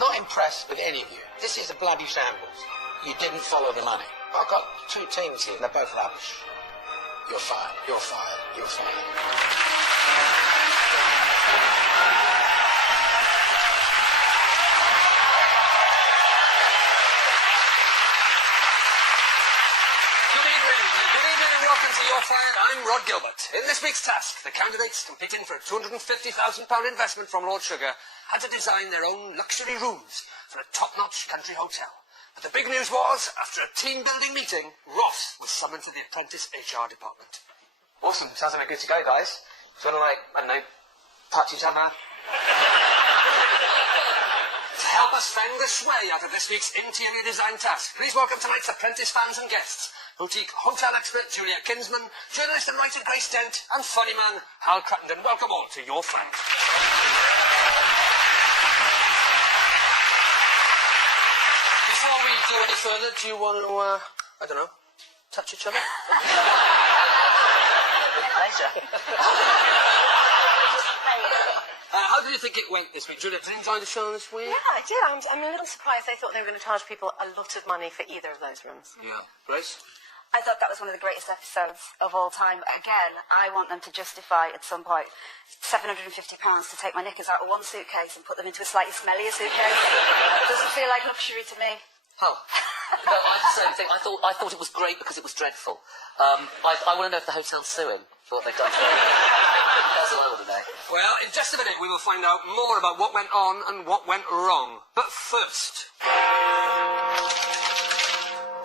not impressed with any of you. This is a bloody shambles. You didn't follow the money. I've got 2 teams here, and they're both rubbish. You're fired, you're fired, you're fired. You're fired. I'm Rhod Gilbert. In this week's task, the candidates competing for a £250,000 investment from Lord Sugar had to design their own luxury rooms for a top-notch country hotel. But the big news was, after a team-building meeting, Ross was summoned to the Apprentice HR department. Awesome. Sounds like we're good to go, guys. Do you want to, like, I don't know, touch each other? To help us fend this way out of this week's interior design task, please welcome tonight's Apprentice fans and guests. Boutique hotel expert Julia Kinsman, journalist and writer Grace Dent, and funny man Hal Cruttenden. Welcome all to your flight. Before we do any further, do you want to, I don't know, touch each other? Pleasure. How did you think it went this week? Julia, did you enjoy the show this week? Yeah, I did. I'm a little surprised. I thought they were going to charge people a lot of money for either of those rooms. Yeah. Grace? I thought that was one of the greatest episodes of all time. Again, I want them to justify at some point £750 to take my knickers out of one suitcase and put them into a slightly smellier suitcase. It doesn't feel like luxury to me. Oh. No, I had the same thing. I thought it was great because it was dreadful. I want to know if the hotel's suing for what they've done to me. That's what I want to know. Well, in just a minute we will find out more about what went on and what went wrong. But first,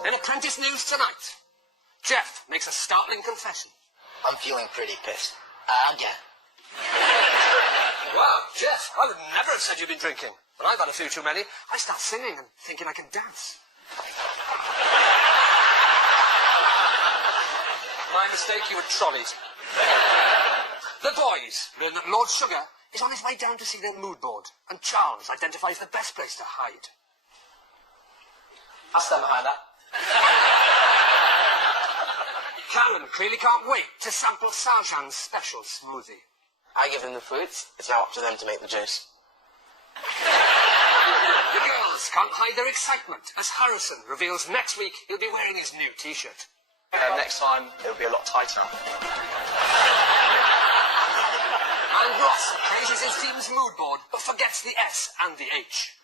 in Apprentice news tonight, Jeff makes a startling confession. I'm feeling pretty pissed. Again. Wow, Jeff, I would never have said you'd been drinking. When I've had a few too many, I start singing and thinking I can dance. My mistake, you were trolleyed. The boys learn that Lord Sugar is on his way down to see their mood board, and Charles identifies the best place to hide. I'll stand behind that. Karen clearly can't wait to sample Sarjan's special smoothie. I give them the fruits. It's now up to them to make the juice. The girls can't hide their excitement as Harrison reveals next week he'll be wearing his new T-shirt. Next time, it'll be a lot tighter. And Ross praises his team's mood board, but forgets the S and the H.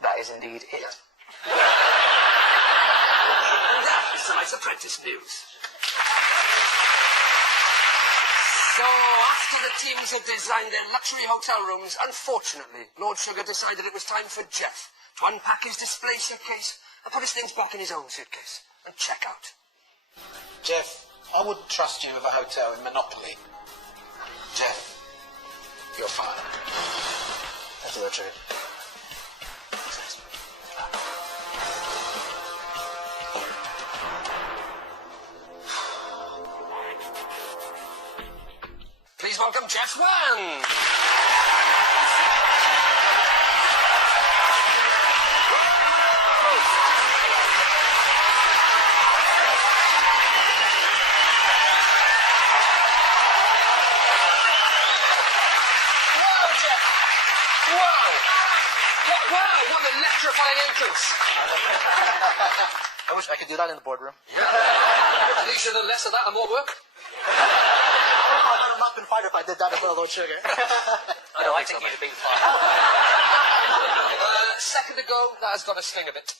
That is indeed it. And that is tonight's Apprentice news. So, after the teams had designed their luxury hotel rooms, unfortunately, Lord Sugar decided it was time for Jeff to unpack his display suitcase and put his things back in his own suitcase and check out. Jeff, I wouldn't trust you with a hotel in Monopoly. Jeff, you're fired. That's the truth. Please welcome Jeff Wan. Wow, what an electrifying entrance. I wish I could do that in the boardroom. Yeah. At least the less of that and more work. I would not been fired if I did that as well, Lord Sugar. I think you'd have been fired. Second ago, that has got a sting of it.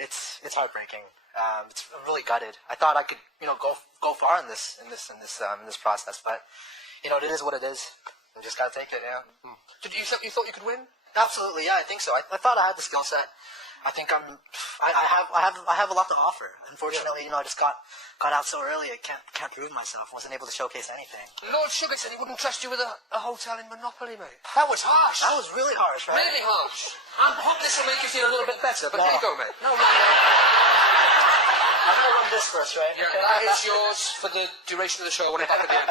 It's heartbreaking. I'm really gutted. I thought I could, go far in this process, but it is what it is. I just gotta take it. Yeah. You thought you could win? Absolutely, yeah, I think so. I thought I had the skill set. I think I have a lot to offer. Unfortunately, I just got out so early. I can't prove myself. Wasn't able to showcase anything. Lord Sugar said he wouldn't trust you with a hotel in Monopoly, mate. That was harsh. That was really harsh, right? Really harsh. I hope this will make you feel a little bit better. But here you go, mate. No. I'm gonna run this first, right? Yeah, that is yours for the duration of the show. When it happened again.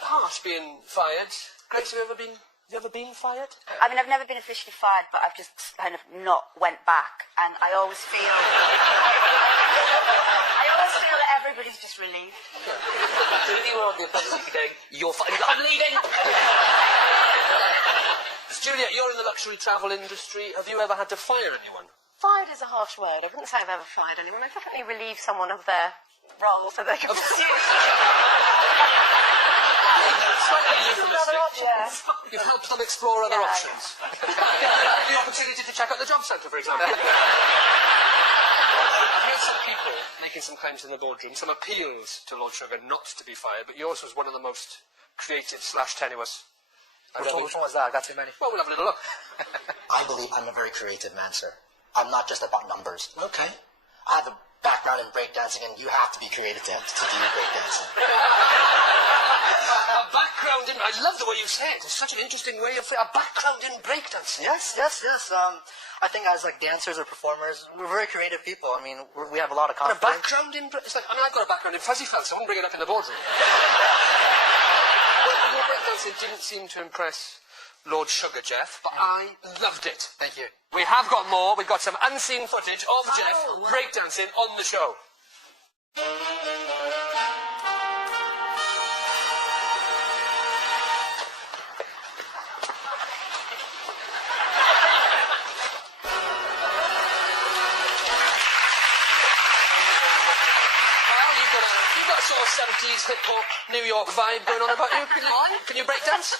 Harsh being fired. Grace, have you ever been fired? I mean, I've never been officially fired, but I've just kind of not went back, and I always feel that everybody's just relieved. So if you were on the Apprentice, you'd be going, "You're fired." I'm leaving. Juliet, you're in the luxury travel industry. Have you ever had to fire anyone? Fired is a harsh word. I wouldn't say I've ever fired anyone. I've definitely relieved someone of their role so they can pursue other options. You've helped them explore other options. The opportunity to check out the job centre, for example. I've heard some people making some claims in the boardroom, some appeals to Lord Sugar not to be fired, but yours was one of the most creative / tenuous. Which one was that? I got too many. Well, we'll have a little look. I believe I'm a very creative man, sir. I'm not just about numbers. Okay. I have a background in breakdancing, and you have to be creative to do breakdancing. A background in... I love the way you say it. It's such an interesting way of... A background in breakdancing. Yes. I think as like dancers or performers, we're very creative people. I mean, we have a lot of But a confidence. background in... It's like, I mean, I've got a background in fuzzy felt, so I wouldn't bring it up in the boardroom. Your breakdancing didn't seem to impress Lord Sugar, Jeff, but I loved it. Thank you. We have got more. We've got some unseen footage of Jeff breakdancing on the show. You've got a sort of 70s hip-hop New York vibe going on about you. Can you break dance?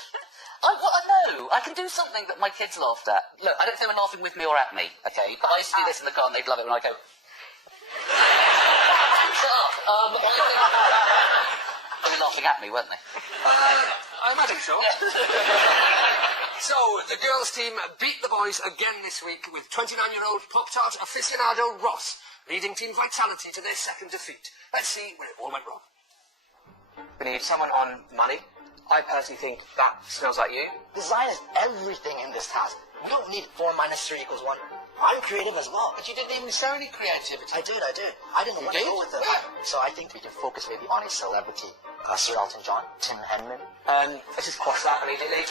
No, I can do something that my kids laughed at. Look, I don't think they were laughing with me or at me, okay? But I used to do this in the car and they'd love it when I go... Shut up. They were laughing at me, weren't they? I imagine so. So, the girls' team beat the boys again this week with 29-year-old Pop-Tart aficionado Ross leading Team Vitality to their second defeat. Let's see where it all went wrong. We need someone on money. I personally think that smells like you. Design is everything in this task. We don't need 4 minus 3 equals 1. I'm creative as well. But you didn't even show any creativity. I did. I didn't want to go with it. So I think we can focus maybe on a celebrity. Sir Elton John, Tim Henman. Let's just cross that immediately.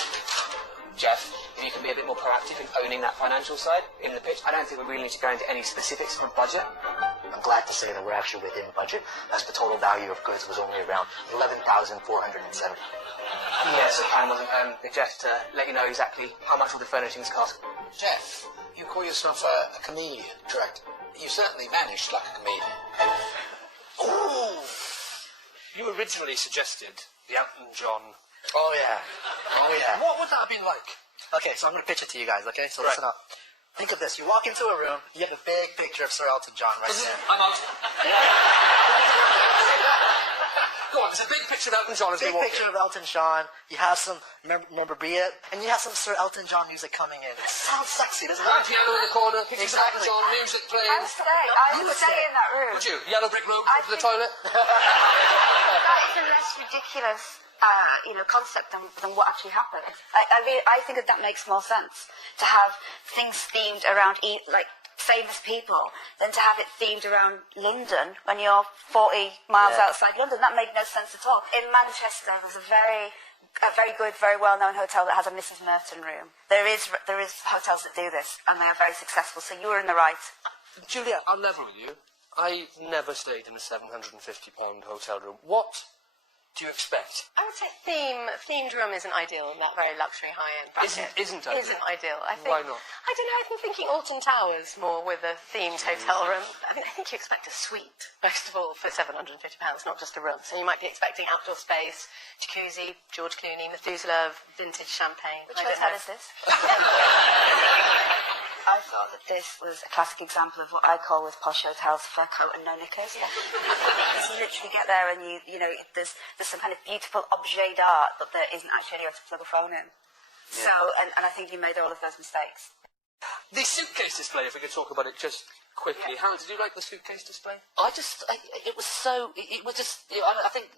Jeff, if you can be a bit more proactive in owning that financial side in the pitch. I don't think we really need to go into any specifics of the budget. I'm glad to say that we're actually within budget, as the total value of goods was only around 11,470. Yes, the plan wasn't just to let you know exactly how much all the furnishings cost. Jeff, you call yourself a chameleon. Correct. You certainly vanished like a chameleon. Ooh! You originally suggested the Elton John. Oh yeah. What would that have been like? Okay, so I'm going to pitch it to you guys, okay? So listen up. Think of this. You walk into a room, you have a big picture of Sir Elton John right there. I'm out. Go on, there's a big picture of Elton John as we Big walk picture in. of Elton John. You have some memorabilia, and you have some Sir Elton John music coming in. It sounds sexy, doesn't One it? piano in the corner, pictures of Elton Exactly. John, music I playing. would stay in that room. Would you? Yellow brick road I to the think- toilet? That is a less ridiculous, concept than what actually happened. I think that makes more sense to have things themed around famous people than to have it themed around London when you're 40 miles outside London. That made no sense at all. In Manchester, there's a very good, very well-known hotel that has a Mrs. Merton room. There is hotels that do this, and they are very successful. So you were in the right. Juliet, I'll level with you. I never stayed in a £750 hotel room. What do you expect? I would say themed room isn't ideal in that very luxury high-end bracket. Isn't ideal? Isn't ideal. I think, Why not? I don't know. I've been thinking Alton Towers more with a themed hotel room. I think you expect a suite, first of all, for £750, not just a room. So you might be expecting outdoor space, jacuzzi, George Clooney, Methuselah, vintage champagne. Which I don't hotel know. is this? I thought that this was a classic example of what I call with posh hotels, fur coat and no knickers. You literally get there and there's some kind of beautiful objet d'art, but there isn't actually anywhere to plug a phone in. So, and I think you made all of those mistakes. The suitcase display, if we could talk about it just quickly. How did you like the suitcase display? I think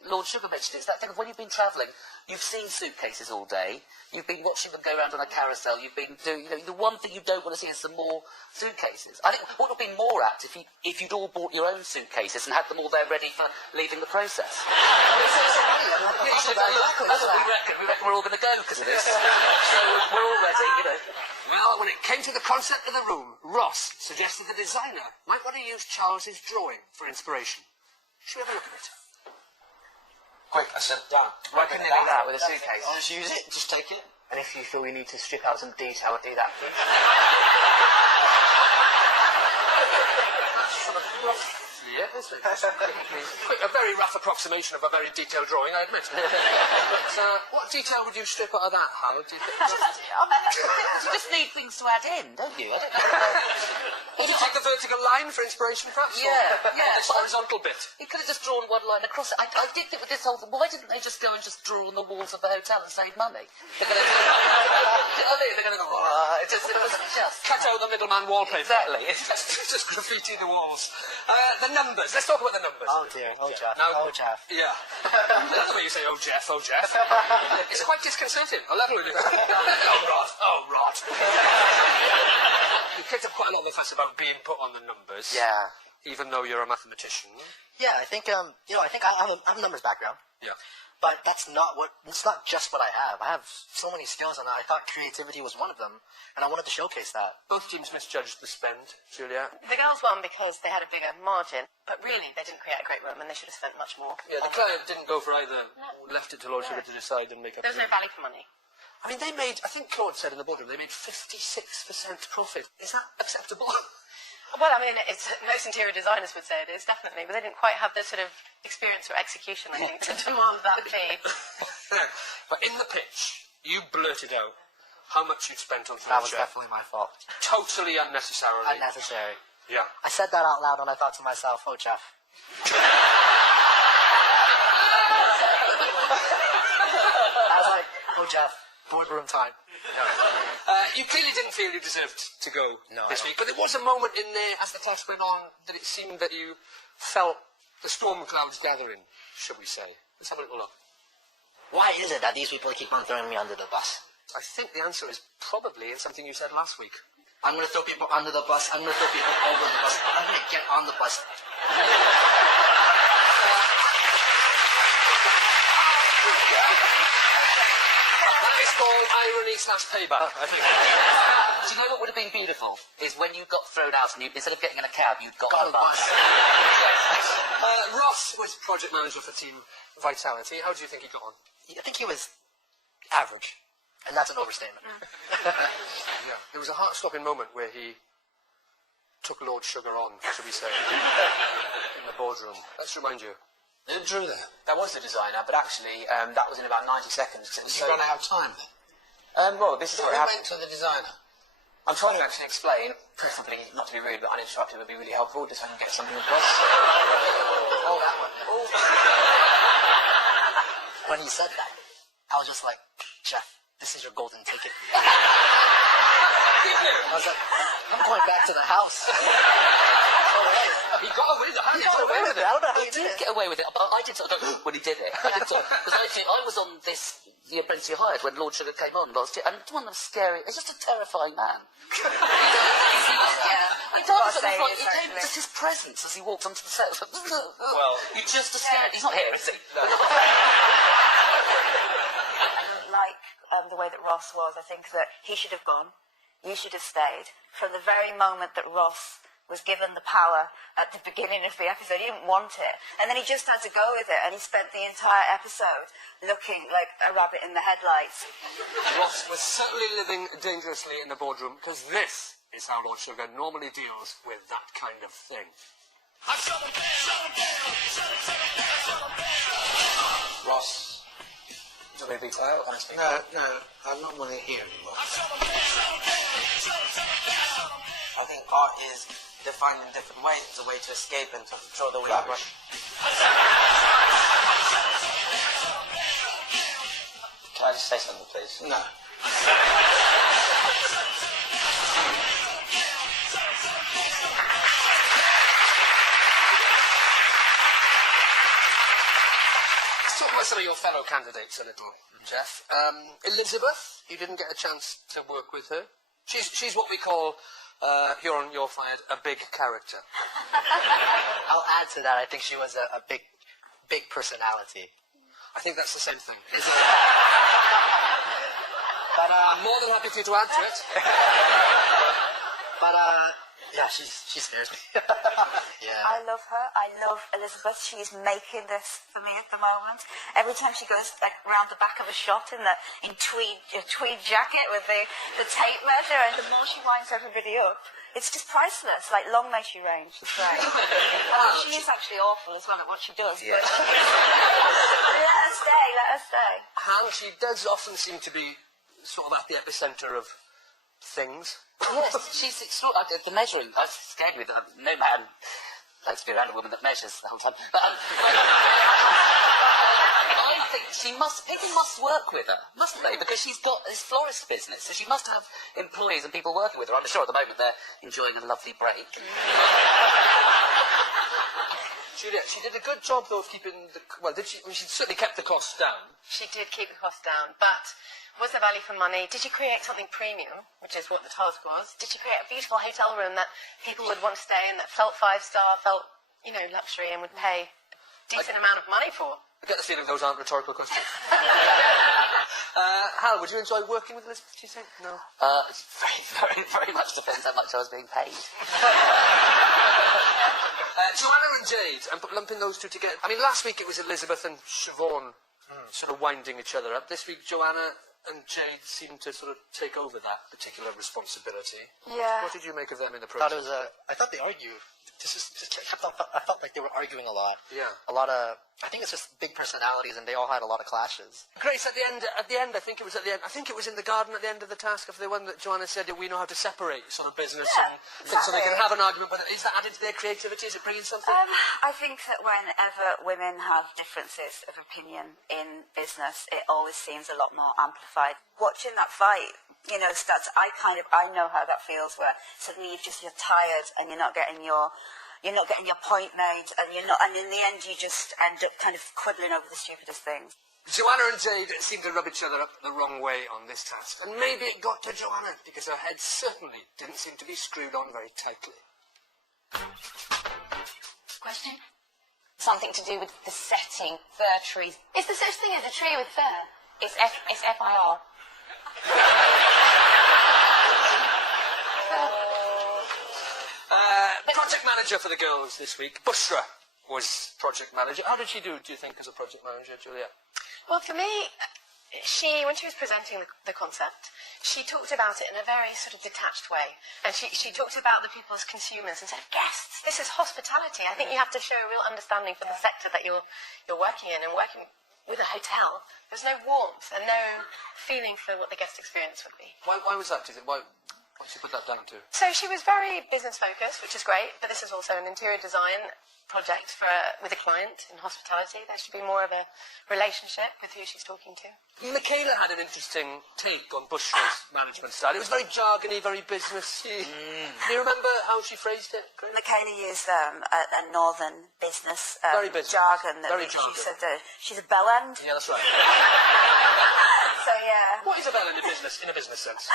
Lord Sugar mentioned it. It's that thing of when you've been travelling, you've seen suitcases all day, you've been watching them go around on a carousel, you've been doing, the one thing you don't want to see is some more suitcases. I think what would have been more apt if you'd all bought your own suitcases and had them all there ready for leaving the process. That's what we reckon. We reckon we're all going to go because of this. So we're all ready, Well, when it came to the concept of the room, Ross suggested the designer might want to use Charles's drawing for inspiration. Should we have a look at it? Quick, I said done. Why couldn't it be that with a suitcase? Just use it. Just take it. And if you feel you need to strip out some detail, do that, please. Sort of rough. Yeah, a very rough approximation of a very detailed drawing, I admit. But what detail would you strip out of that, Howard? Do you think? You just need things to add in, don't you? I don't know. Would you take the vertical line for inspiration, perhaps? Yeah. This horizontal bit. He could have just drawn one line across it. I did think with this whole thing, why didn't they just go and just draw on the walls of the hotel and save money? They're going to they're going to go, it was just... Cut out the middleman wallpaper. Exactly. Just graffiti the walls. The numbers. Let's talk about the numbers. Oh dear. Oh Jeff. Now- Oh Jeff. Yeah. That's the way you say, oh Jeff, oh Jeff. It's quite disconcerting. I'll level with it. Oh Rhod. You kicked up quite a lot of the fuss about being put on the numbers. Yeah. Even though you're a mathematician. Yeah, I think I think I have a numbers background, Yeah. but it's not just what I have. I have so many skills, and I thought creativity was one of them, and I wanted to showcase that. Both teams misjudged the spend, Julia. The girls won because they had a bigger margin, but really they didn't create a great room and they should have spent much more. Yeah, the client didn't go for either. Left it to Lord Sugar to decide and make up. There was no value for money. I mean, they made, I think Claude said in the boardroom, they made 56% profit. Is that acceptable? Well, I mean, most interior designers would say it is, definitely, but they didn't quite have the sort of experience or execution, I think, to demand that fee. But in the pitch, you blurted out how much you'd spent on That was furniture. definitely my fault. Totally unnecessarily. Unnecessary. Yeah. I said that out loud, and I thought to myself, oh Jeff. I was like, oh Jeff, boardroom time. You clearly didn't feel you deserved to go No, this I week, but there was a moment in there, as the test went on, that it seemed that you felt the storm clouds gathering, should we say. Let's have a little look. Why is it that these people keep on throwing me under the bus? I think the answer is probably in something you said last week. I'm going to throw people under the bus. I'm going to throw people over the bus. I'm going to get on the bus. That is called irony/payback, I think. Do you know what would have been beautiful? Is when you got thrown out and you, instead of getting in a cab, you'd got on a bus. Ross was project manager for Team Vitality. How do you think he got on? I think he was average. And that's an overstatement. Yeah. There was a heart-stopping moment where he took Lord Sugar on, should we say, in the boardroom. Let's remind you. Who drew that? That was the designer, but actually, that was in about 90 seconds. It was You run out of time then? well, this is Who what happened. went to the designer? I'm trying to actually explain, preferably not to be rude, but uninterrupted would be really helpful, just so I can get something across. Oh, that one. When he said that, I was just like, Jeff, this is your golden ticket. I was like, I'm going back to the house. He got away with it. How did he got away with it. I don't know how He did get away with it, but I did sort of go when he did it. Because I was on the Apprentice you hired when Lord Sugar came on last year, and one of them scary. He's just a terrifying man. He does. Just his presence as he walked onto the set. Well, you just are scared. He's not here, is he? I don't like the way that Ross was. I think that he should have gone. You should have stayed. From the very moment that Ross was given the power at the beginning of the episode, he didn't want it. And then he just had to go with it, and he spent the entire episode looking like a rabbit in the headlights. Ross was certainly living dangerously in the boardroom, because this is how Lord Sugar normally deals with that kind of thing. Ross. Do you want me to be quiet, honestly? No, I'm not want to hear anymore. I think art is defined in different ways. It's a way to escape and to throw the weight. Rubbish. Can I just say something, please? No. Let's talk about some of your fellow candidates a little, Jeff. Elizabeth, you didn't get a chance to work with her. She's what we call, here on You're Fired, a big character. I'll add to that. I think she was a big personality. I think that's the same thing. Is it? But I'm more than happy for you to add to it. But Yeah, she scares me. Yeah. I love her. I love Elizabeth. She's making this for me at the moment. Every time she goes like round the back of a shot in tweed jacket with the tape measure, and the more she winds everybody up, it's just priceless. Like, long may she reign. She's great. She is actually awful as well at what she does. Yeah. But let her stay. Let her stay. Han, she does often seem to be sort of at the epicentre of things. Yes, she's extraordinary. The measuring, I was scared with her. No man likes to be around a woman that measures the whole time. But I think people must work with her, mustn't they? Because she's got this florist business, so she must have employees and people working with her. I'm sure at the moment they're enjoying a lovely break. Juliet, she did a good job, though, of keeping the... Well, did she? I mean, she certainly kept the costs down. She did keep the cost down, but was there value for money? Did you create something premium, which is what the task was? Did you create a beautiful hotel room that people would want to stay in, that felt 5-star, felt, luxury, and would pay a decent amount of money for? I get the feeling those aren't rhetorical questions. Hal, would you enjoy working with Elizabeth, do you think? No? It very, very, very much depends how much I was being paid. Joanna and Jade, I'm lumping those two together. I mean, last week it was Elizabeth and Siobhan sort of winding each other up. This week, Joanna and Jade seemed to sort of take over that particular responsibility. Yeah. What did you make of them in the process? I thought they argued. I felt like they were arguing a lot. Yeah. I think it's just big personalities, and they all had a lot of clashes. Grace, at the end, I think it was in the garden at the end of the task of the one that Joanna said that we know how to separate sort of business and so they can have an argument, but is that adding to their creativity? Is it bringing something? I think that whenever women have differences of opinion in business, it always seems a lot more amplified. Watching that fight, I know how that feels, where suddenly you're tired and you're not getting your point made, and in the end you just end up kind of quibbling over the stupidest things. Joanna and Jade seemed to rub each other up the wrong way on this task, and maybe it got to Joanna because her head certainly didn't seem to be screwed on very tightly. Question? Something to do with the setting, fir trees. Is there such thing as a tree with fur? It's FIR. Project manager for the girls this week. Bushra was project manager. How did she do you think, as a project manager, Julia? Well, for me, when she was presenting the concept, she talked about it in a very sort of detached way. And she talked about the people as consumers instead of guests. This is hospitality. I think you have to show a real understanding for the sector that you're working in, and working with a hotel. There's no warmth and no feeling for what the guest experience would be. Why was that, do you think? Why did you put that down to? So she was very business focused, which is great, but this is also an interior design project with a client in hospitality. There should be more of a relationship with who she's talking to. Michaela had an interesting take on Bushra's management style. It was very jargony, very businessy. Do you remember how she phrased it? Michaela used a northern business, jargon. Very jargon. She said that she's a bellend. Yeah, that's right. So, yeah. What is a bellend in a business sense?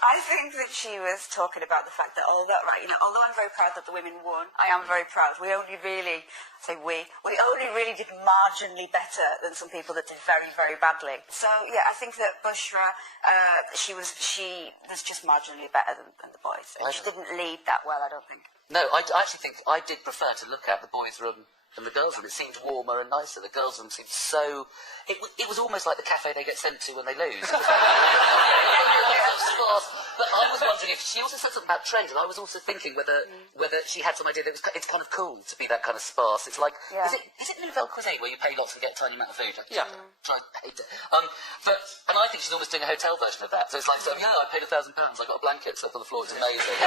I think that she was talking about the fact that although I'm very proud that the women won, I am very proud. We only really did marginally better than some people that did very, very badly. So, yeah, I think that Bushra, she was just marginally better than the boys. And she didn't lead that well, I don't think. No, I actually think I did prefer to look at the boys' room than the girls' room. It seemed warmer and nicer. The girls' room seemed so... It was almost like the cafe they get sent to when they lose. But I was wondering if... She also said something about trends, and I was also thinking whether she had some idea that it's kind of cool to be that kind of sparse. It's like... Yeah. Is it Nouvelle Cuisine where you pay lots and get a tiny amount of food? Yeah. I hate it. And I think she's almost doing a hotel version of that. So it's like, I paid £1,000, I got a blanket slept on the floor. It's amazing.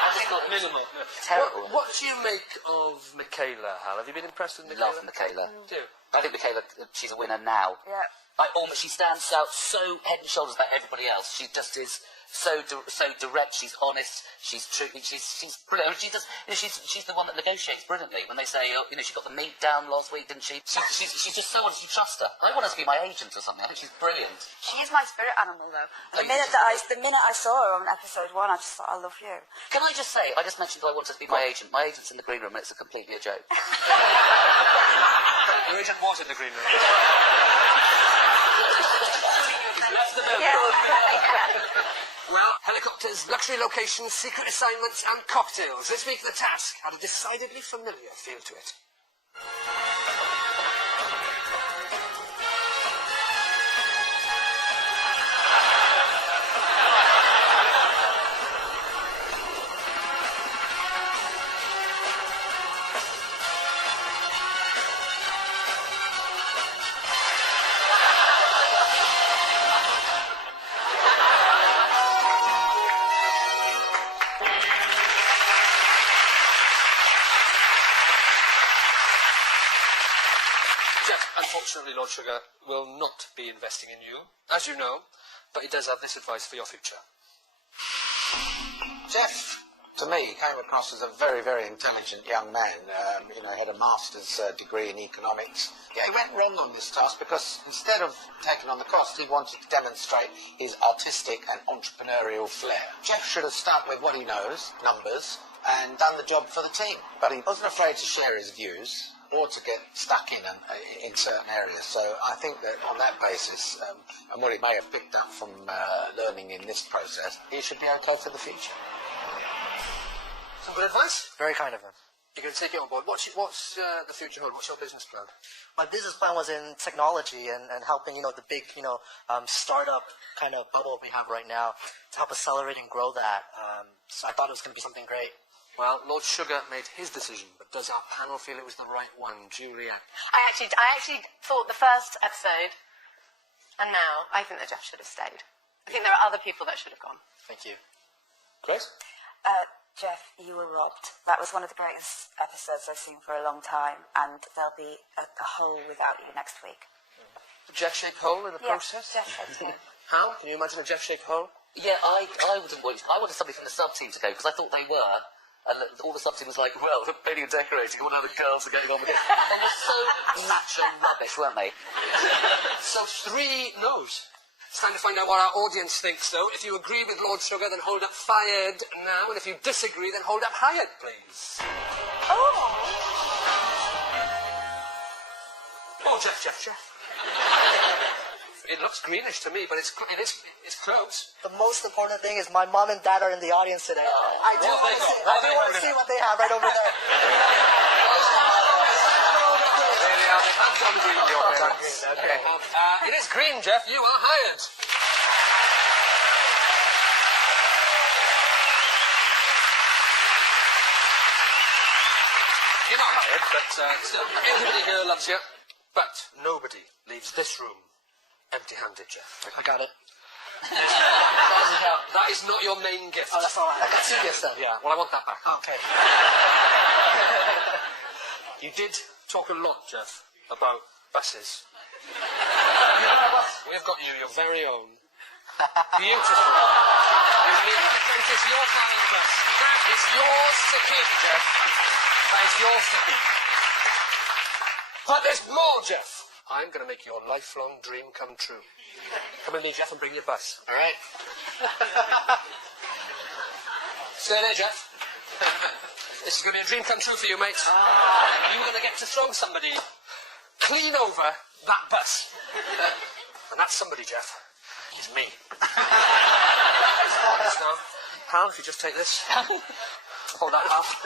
I think not minimal. Terrible. What do you make of Michaela, Hal? Have you been impressed with Michaela? Love Michaela. Do you? I think Michaela, she's a winner now. Yeah. She stands out so head and shoulders above everybody else. She just is so direct. She's honest. She's true. She's brilliant. She does. She's the one that negotiates brilliantly. When they say, she got the meat down last week, didn't she? She's just so honest. You trust her. I want her to be my agent or something. I think she's brilliant. She is my spirit animal, though. The minute I saw her on episode 1, I just thought, I love you. Can I just say, I just mentioned I want her to be my agent. My agent's in the green room, and it's completely a joke. Your agent was in the green room. Yeah. Well, helicopters, luxury locations, secret assignments, and cocktails. This week the task had a decidedly familiar feel to it. Unfortunately, Lord Sugar will not be investing in you, as you know, but he does have this advice for your future. Jeff, to me, came across as a very, very intelligent young man. Had a master's degree in economics. Yeah, he went wrong on this task because instead of taking on the cost, he wanted to demonstrate his artistic and entrepreneurial flair. Jeff should have stuck with what he knows, numbers, and done the job for the team. But he wasn't afraid to share his views or to get stuck in certain areas. So I think that on that basis, and what he may have picked up from learning in this process, he should be okay for the future. Some good advice? Very kind of him. You're going to take it on board. What's the future hold? What's your business plan? My business plan was in technology and helping, the big, startup kind of bubble we have right now to help accelerate and grow that. So I thought it was going to be something great. Well, Lord Sugar made his decision, but does our panel feel it was the right one? Juliet? I actually thought the first episode, and now, I think that Jeff should have stayed. I think there are other people that should have gone. Thank you. Grace? Jeff, you were robbed. That was one of the greatest episodes I've seen for a long time, and there'll be a hole without you next week. A Jeff-shaped hole in the process? Jeff-shaped hole. How? Can you imagine a Jeff-shaped hole? Yeah, I wanted somebody from the sub-team to go, because I thought they were. And all the sub-team was like, well, painting and decorating, all the other girls are getting on with it. They were so macho rubbish, weren't they? So 3 no's. It's time to find out what our audience thinks, though. If you agree with Lord Sugar, then hold up fired now. And if you disagree, then hold up hired, please. Oh, Jeff. It looks greenish to me, but it's close. The most important thing is my mom and dad are in the audience today. I do want to see what they have right over there. It is green, Jeff. You are hired. You're not hired, but still, everybody here loves you. But nobody leaves this room empty-handed, Jeff. I got it. That is not your main gift. Oh, that's all right. I got 2 gifts then. Yeah, well, I want that back. Okay. You did talk a lot, Jeff, about buses. We've got you, your very own. Beautiful. Apprentice, your flying bus. That is yours to keep, Jeff. That is yours to keep. But there's more, Jeff. I'm going to make your lifelong dream come true. Come with me, Jeff, and bring your bus. All right. Stay there, Jeff. This is going to be a dream come true for you, mate. You're going to get to throw somebody clean over that bus. And that somebody, Jeff, is me. Now, pal, if you just take this. Hold that half.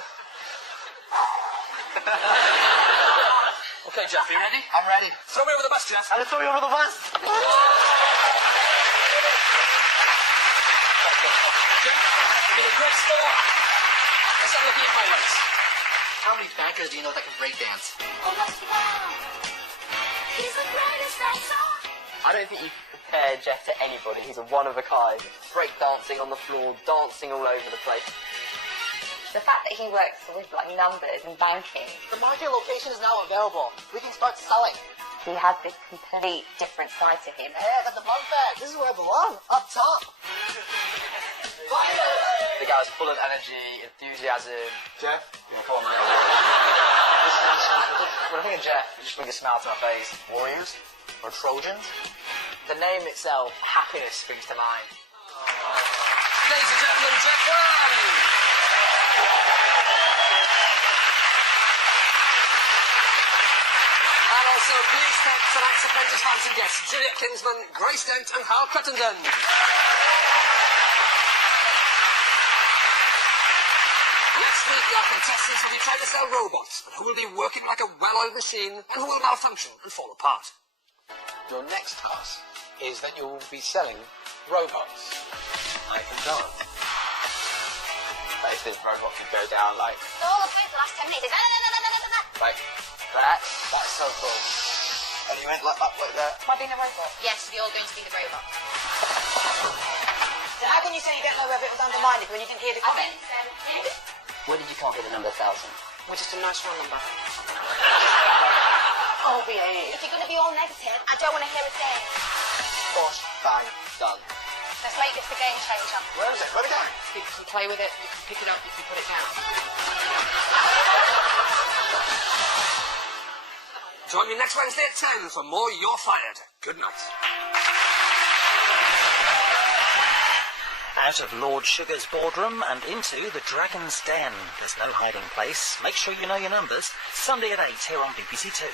Okay, Jeff, are you ready? I'm ready. Throw me over the bus, Jeff. I'm going to throw you over the bus. Jeff, you've been a great sport. Let's have a look at your highlights. How many bankers do you know that can break dance? I don't think you can compare Jeff to anybody. He's a one-of-a-kind. Break dancing on the floor, dancing all over the place. The fact that he works with numbers and banking, The market location is now available. We can start selling. he has this complete different side to him. Hey, I got the bug bag. This is where I belong. Up top. The guy was full of energy, enthusiasm. Jeff? Yeah, come on, man. When I think of Jeff, it just brings a smile to my face. Warriors? Or Trojans? The name itself, happiness, springs to mind. Ladies and gentlemen, Jeff Brown. And also, please thank tonight's Apprentice fans and guests, Juliet Kinsman, Grace Dent, and Hal Crittenden. Next week, our contestants will be trying to sell robots, but who will be working like a well-oiled machine and who will malfunction and fall apart. Your next task is that you will be selling robots. I can go. But if this robot could go down like... All I've played for the last 10 minutes is... Like that. That's so cool. And you went like up like that. Am I being a robot? Yes, you're going to be the robot. So how can you say you don't know whether it was undermined when you didn't hear the comment? Where did you come up with the number 1,000? Well, just a nice round number. Oh, if you're going to be all negative, I don't want to hear a thing. Bosh, bang, done. Let's make this the game changer. Where is it? Where'd it go? You can play with it, you can pick it up, you can put it down. Join me next Wednesday at 10 for more You're Fired. Good night. Out of Lord Sugar's boardroom and into the Dragon's Den. There's no hiding place. Make sure you know your numbers. Sunday at 8 here on BBC Two.